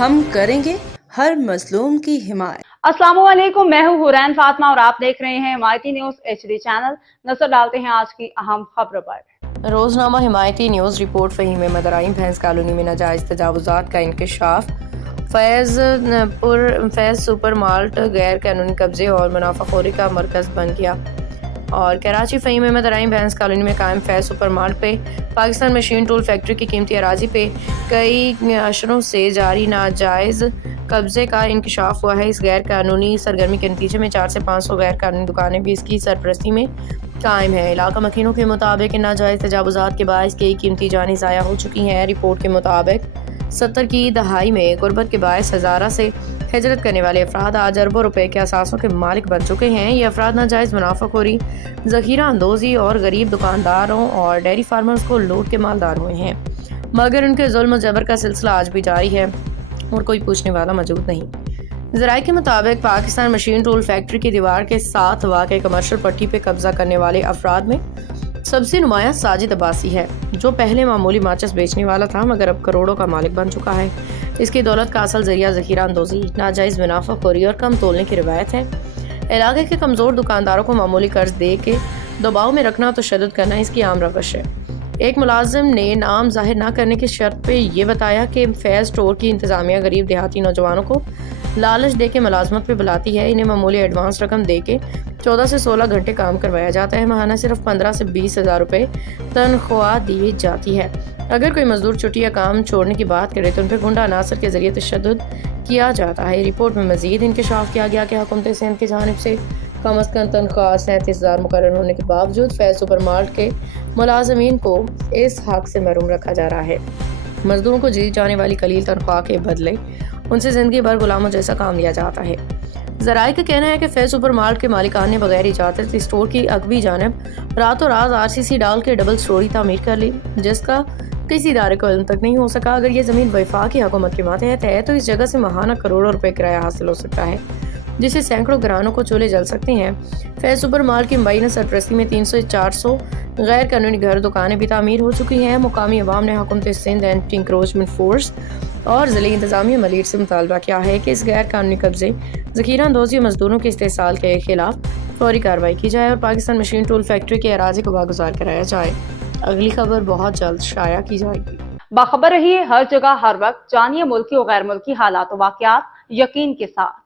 ہم کریں گے ہر مظلوم کی حمایت۔ السلام علیکم، میں ہوں حورین فاطمہ اور آپ دیکھ رہے ہیں حمایتی نیوز HD چینل۔ نظر ڈالتے ہیں آج کی اہم خبروں پر۔ روزنامہ حمایتی نیوز رپورٹ فہیم مدرائم بھینس کالونی میں ناجائز تجاوزات کا انکشاف۔ فیض سپر مارٹ غیر قانونی قبضے اور منافع خوری کا مرکز بن گیا۔ اور کراچی فہیم مدرائم بھینس کالونی میں قائم فیض سپر مارٹ پہ پاکستان مشین ٹول فیکٹری کی قیمتی اراضی پہ کئی اشروں سے جاری ناجائز قبضے کا انکشاف ہوا ہے۔ اس غیر قانونی سرگرمی کے نتیجے میں 400 سے 500 غیر قانونی دکانیں بھی اس کی سرپرستی میں قائم ہیں۔ علاقہ مکینوں کے مطابق ان ناجائز تجاوزات کے باعث کئی قیمتی جانیں ضائع ہو چکی ہیں۔ رپورٹ کے مطابق 70 کی دہائی میں غربت کے باعث ہزارہ سے ہجرت کرنے والے افراد آج اربوں روپے کے اثاثوں کے مالک بن چکے ہیں۔ یہ افراد ناجائز منافع خوری، ذخیرہ اندوزی اور غریب دکانداروں اور ڈیری فارمرز کو لوٹ کے مالدار ہوئے ہیں، مگر ان کے ظلم و جبر کا سلسلہ آج بھی جاری ہے اور کوئی پوچھنے والا موجود نہیں۔ ذرائع کے مطابق پاکستان مشین ٹول فیکٹری کی دیوار کے ساتھ واقع کمرشل پٹی پہ قبضہ کرنے والے افراد میں سب سے نمایاں ساجد عباسی ہے، جو پہلے معمولی ماچس بیچنے والا تھا مگر اب کروڑوں کا مالک بن چکا ہے۔ اس کی دولت کا اصل ذریعہ ذخیرہ اندوزی، ناجائز منافع خوری اور کم تولنے کی روایت ہے۔ علاقے کے کمزور دکانداروں کو معمولی قرض دے کے دباؤ میں رکھنا تو تشدد کرنا اس کی عام روش ہے۔ ایک ملازم نے نام ظاہر نہ کرنے کی شرط پہ یہ بتایا کہ فیض اسٹور کی انتظامیہ غریب دیہاتی نوجوانوں کو لالچ دے کے ملازمت پہ بلاتی ہے۔ انہیں معمولی ایڈوانس رقم دے کے 14 سے 16 گھنٹے کام کروایا جاتا ہے۔ ماہانہ صرف 15 سے 20 ہزار روپے تنخواہ دی جاتی ہے۔ اگر کوئی مزدور چھٹی یا کام چھوڑنے کی بات کرے تو ان پہ گنڈا عناصر کے ذریعے تشدد کیا جاتا ہے۔ رپورٹ میں مزید انکشاف کیا گیا کہ حکومت سندھ کی جانب سے کم از کم تنخواہ 37,000 مقرر ہونے کے باوجود فیض سپر مارٹ کے ملازمین کو اس حق سے محروم رکھا جا رہا ہے۔ مزدوروں کو دی جانے والی قلیل تنخواہ کے بدلے ان سے زندگی بھر غلاموں جیسا کام لیا جاتا ہے۔ ذرائع کا کہنا ہے کہ فیض سپر مارٹ کے مالکان نے بغیر اجازت اسٹور کی اگوی جانب راتوں رات RCC ڈال کے ڈبل سٹوری تعمیر کر لی، جس کا کسی ادارے کو علم تک نہیں ہو سکا۔ اگر یہ زمین وفاقی حکومت کے ماتحت ہے تو اس جگہ سے ماہانہ کروڑوں روپے کرایہ حاصل ہو سکتا ہے، جس سے سینکڑوں گھرانوں کو چولہے جل سکتے ہیں۔ فیض سپر مارٹ کی مبینہ سرپرستی میں 300 سے 400 غیر قانونی گھر دکانیں بھی تعمیر ہو چکی ہیں۔ مقامی عوام نے حکومت سندھ اینٹی انکروچمنٹ فورس اور ضلعی انتظامیہ ملیٹ سے مطالبہ کیا ہے کہ اس غیر قانونی قبضے، ذخیرہ اندوزی اور مزدوروں کے استحصال کے خلاف فوری کارروائی کی جائے اور پاکستان مشین ٹول فیکٹری کے اراضی کو واگزار کرایا جائے۔ اگلی خبر بہت جلد شائع کی جائے گی۔ باخبر رہیے ہر جگہ ہر وقت، جانیے ملکی و غیر ملکی حالات و واقعات یقین کے ساتھ۔